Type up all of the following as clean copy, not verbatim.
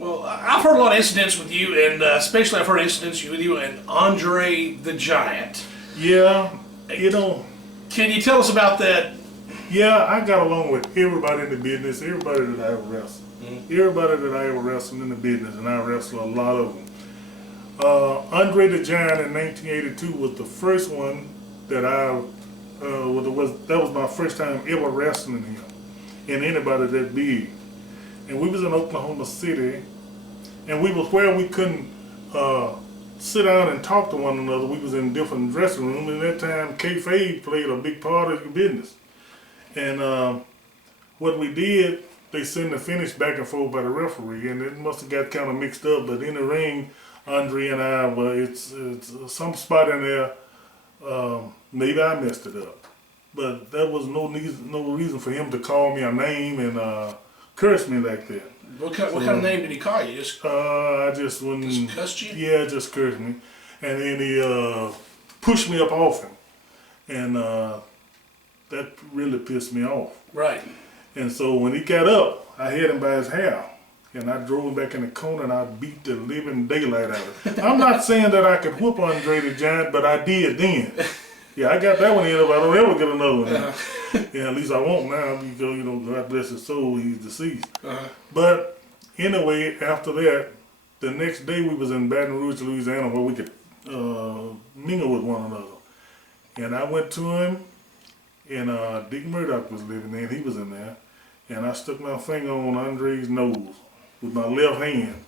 Well, I've heard a lot of incidents with you, and especially I've heard incidents with you and Andre the Giant. Yeah, you know, Can you tell us about that? yeah, I got along with everybody in the business, everybody that I ever wrestled. Everybody that I ever wrestled in the business, and I wrestled a lot of them. Andre the Giant in 1982 was the first one that that was my first time ever wrestling him and anybody that big. And we was in Oklahoma City, and we was where we couldn't sit down and talk to one another. We was in different dressing rooms, and at that time kayfabe played a big part of the business. And what we did, they sent the finish back and forth by the referee, and it must have got kind of mixed up. But in the ring, Andre and I, well, it's some spot in there. Maybe I messed it up, but there was no reason for him to call me a name and curse me like that. What kind of name did he call you? I just wouldn't. Just cussed you? Yeah, just cursed me, and then he pushed me up off him, and that really pissed me off. Right. And so when he got up, I had him by his hair, and I drove him back in the corner, and I beat the living daylight out of him. I'm not saying that I could whoop Andre the Giant, but I did then. Yeah, I got that one in, but I don't ever get another one in. Yeah, at least I won't now, because, God bless his soul, he's deceased. But anyway, after that, the next day we was in Baton Rouge, Louisiana, where we could mingle with one another. And I went to him, and Dick Murdoch was living there, and he was in there. And I stuck my finger on Andre's nose with my left hand.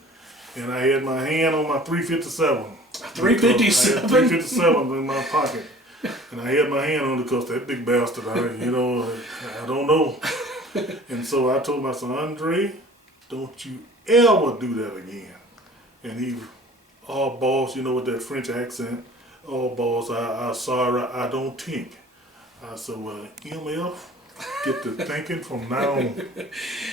And I had my hand on my 357. 357? I had 357 in my pocket. And I had my hand on it because that big bastard, I don't know. And so I told my son, Andre, don't you ever do that again. And he, oh boss, with that French accent, oh boss, I sorry, I don't think. I said, well, MF, get to thinking from now on.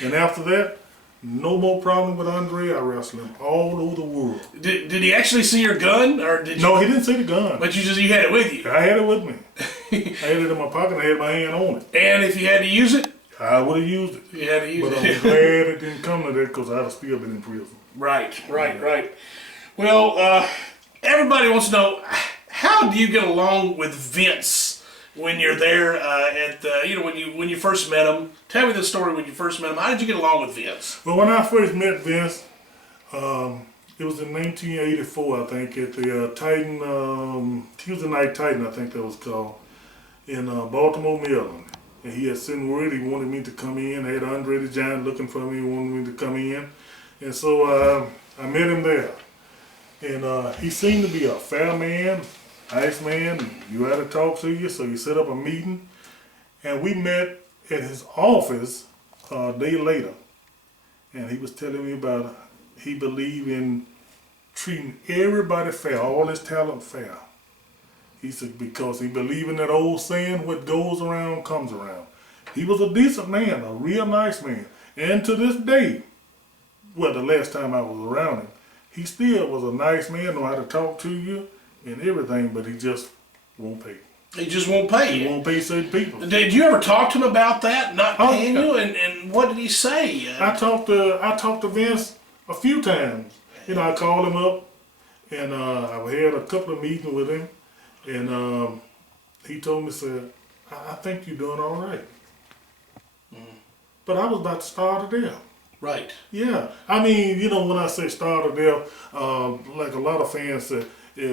And after that, no more problem with Andre. I wrestled him all over the world. Did he actually see your gun, or did you? No, he didn't see the gun. But you had it with you. I had it with me. I had it in my pocket. I had my hand on it. And if you had to use it, I would have used it. You had to use but it. I'm glad it didn't come to that because I'd have still been in prison. Right. Well, everybody wants to know, how do you get along with Vince when you're there at the, when you first met him? Tell me the story when you first met him. How did you get along with Vince? Well, when I first met Vince, it was in 1984, I think, at the Titan, Tuesday Night Titan, I think that was called, in Baltimore, Maryland. And he had sent word he wanted me to come in. I had Andre the Giant looking for me, wanted me to come in. And so I met him there. And he seemed to be a fair man, nice man. You had to talk to you, so you set up a meeting. And we met at his office a day later. And he was telling me about he believed in treating everybody fair, all his talent fair. He said because he believed in that old saying, what goes around comes around. He was a decent man, a real nice man. And to this day, well, the last time I was around him, he still was a nice man, know how to talk to you and everything, but he just won't pay. He just won't pay you. He won't pay certain people. Did you ever talk to him about that, not paying you? And what did he say? I talked to Vince a few times. I called him up, and I had a couple of meetings with him, and he told me, said, I think you're doing all right. But I was about to starve to death. Right. Yeah. I mean, when I say starve to death, like a lot of fans say,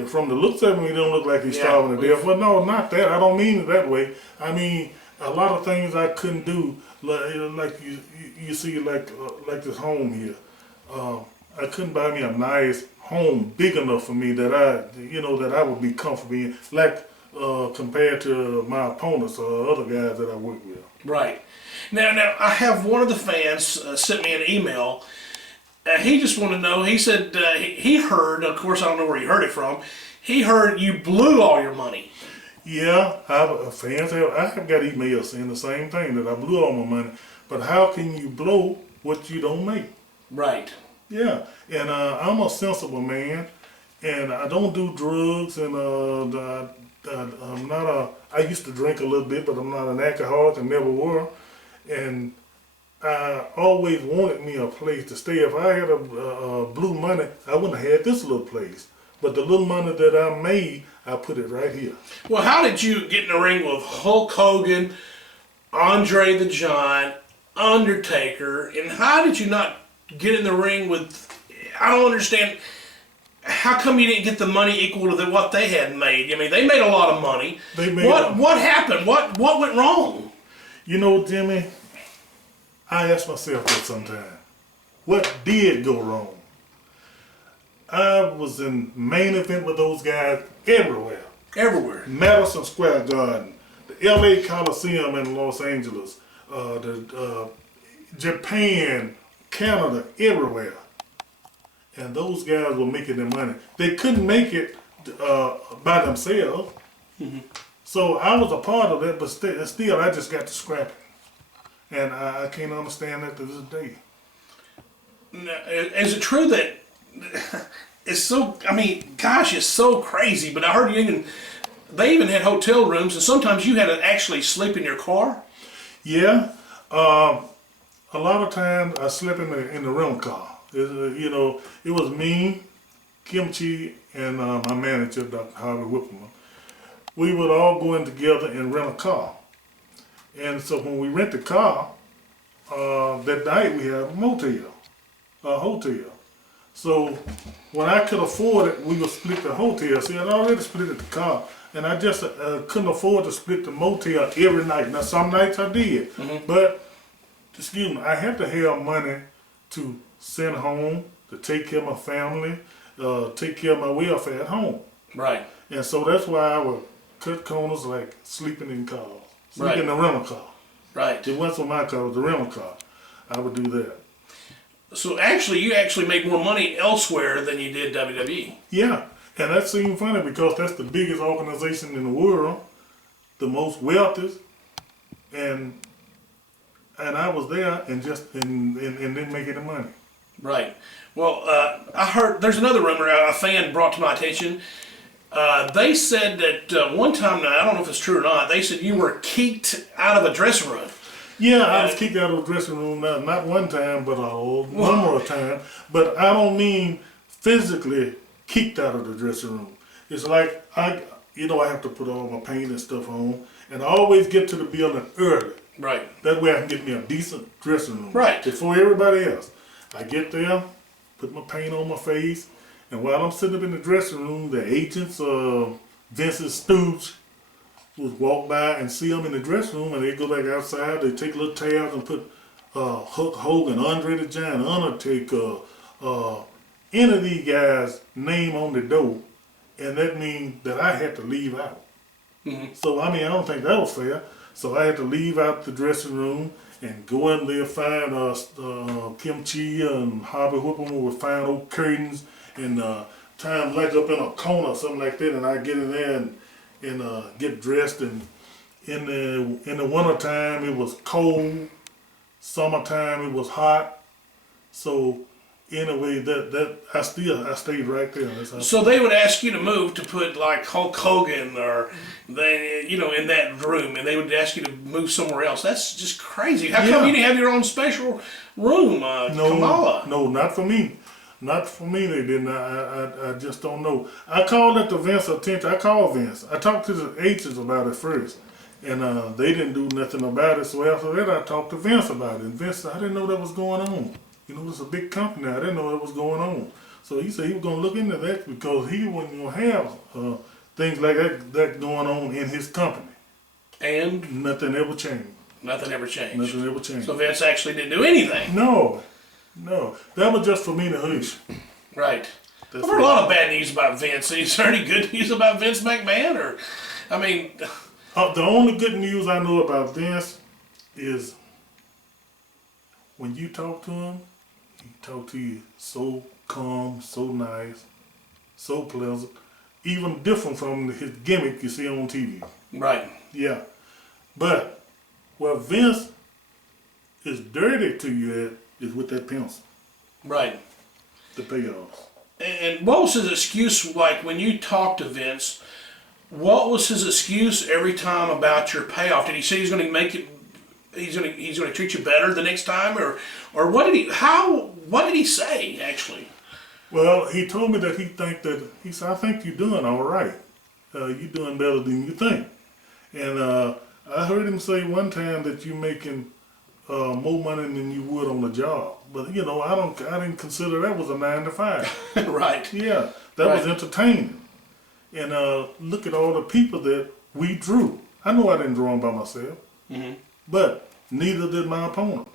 from the looks of him, he don't look like he's starving to death. Well, no, not that. I don't mean it that way. I mean, a lot of things I couldn't do, like you see, like this home here. I couldn't buy me a nice home big enough for me that I would be comfortable in, like compared to my opponents or other guys that I work with. Right. Now I have one of the fans sent me an email. He just wanted to know, he said he heard, of course I don't know where he heard it from, he heard you blew all your money. Yeah, I have got emails saying the same thing, that I blew all my money. But how can you blow what you don't make? Right. Yeah, and I'm a sensible man, and I don't do drugs, and I'm not I used to drink a little bit, but I'm not an alcoholic and never were. And I always wanted me a place to stay. If I had a blue money, I wouldn't have had this little place. But the little money that I made, I put it right here. Well, how did you get in the ring with Hulk Hogan, Andre the Giant, Undertaker, and how did you not get in the ring with? I don't understand. How come you didn't get the money equal to what they had made? I mean, they made a lot of money. What happened? What went wrong? You know, Jimmy, I ask myself that sometimes. What did go wrong? I was in main event with those guys everywhere. Everywhere. Madison Square Garden, the LA Coliseum in Los Angeles, Japan, Canada, everywhere. And those guys were making their money. They couldn't make it by themselves. Mm-hmm. So I was a part of that, but still I just got to scrapping. And I can't understand that to this day. Now, is it true that it's so, I mean, gosh, it's so crazy, but I heard they even had hotel rooms, and sometimes you had to actually sleep in your car? Yeah. A lot of times I slept in the rental car. It was me, Kimchi, and my manager, Dr. Harvey Whippleman. We would all go in together and rent a car. And so when we rent the car, that night we had a hotel. So when I could afford it, we would split the hotel. See, I'd already split the car, and I just couldn't afford to split the motel every night. Now, some nights I did, but, excuse me, I had to have money to send home, to take care of my family, take care of my welfare at home. Right. And so that's why I would cut corners like sleeping in cars, sleeping in a rental car. Right. It wasn't my car, it was the rental car. I would do that. So you actually made more money elsewhere than you did WWE. Yeah, and that seemed funny because that's the biggest organization in the world, the most wealthiest, and I was there and didn't make any money. Right. Well, I heard there's another rumor a fan brought to my attention. They said that one time, now I don't know if it's true or not, they said you were kicked out of a dressing room. Yeah, I was kicked out of the dressing room, not one time, but a number of times. But I don't mean physically kicked out of the dressing room. It's like, I have to put all my paint and stuff on, and I always get to the building early. Right. That way I can get me a decent dressing room. Right. Before everybody else. I get there, put my paint on my face, and while I'm sitting up in the dressing room, the agents, Vince's stooge, would walk by and see them in the dressing room, and they go back outside. They take little tabs and put Hulk Hogan, Andre the Giant, Undertaker, any of these guys' name on the door, and that means that I had to leave out. Mm-hmm. So I don't think that was fair. So I had to leave out the dressing room and go in there, find Kimchi and Harvey Whippleman would find old curtains and tie them like up in a corner or something like that, and I get in there and get dressed. And in the wintertime it was cold, summertime it was hot. So anyway, that I stayed right there. So they would ask you to move to put like Hulk Hogan or in that room, and they would ask you to move somewhere else. That's just crazy. How come you didn't have your own special room, Kamala? No, not for me. Not for me, they didn't. I just don't know. I called it to Vince's attention. I called Vince. I talked to the agents about it first, and they didn't do nothing about it. So after that, I talked to Vince about it. And Vince said, I didn't know that was going on. It's a big company. I didn't know that was going on. So he said he was going to look into that because he wasn't going to have things like that going on in his company. And? Nothing ever changed. Nothing ever changed. Nothing ever changed. So Vince actually didn't do anything. No. That was just for me to hush. Right. I've heard a lot of bad news about Vince. Is there any good news about Vince McMahon? The only good news I know about Vince is when you talk to him, he talk to you so calm, so nice, so pleasant, even different from his gimmick you see on TV. Right. Yeah. But where Vince is dirty to you at is with that pencil. Right. The payoffs. And what was his excuse like when you talked to Vince? What was his excuse every time about your payoff? Did he say he was going to make it he's gonna treat you better the next time, or what did he say actually? Well, he told me that he said, I think you're doing all right. You're doing better than you think. And I heard him say one time that you're making more money than you would on the job. But I didn't consider that was a 9 to 5. Right. Yeah, that was entertaining. And look at all the people that we drew. I know I didn't draw them by myself, but neither did my opponent.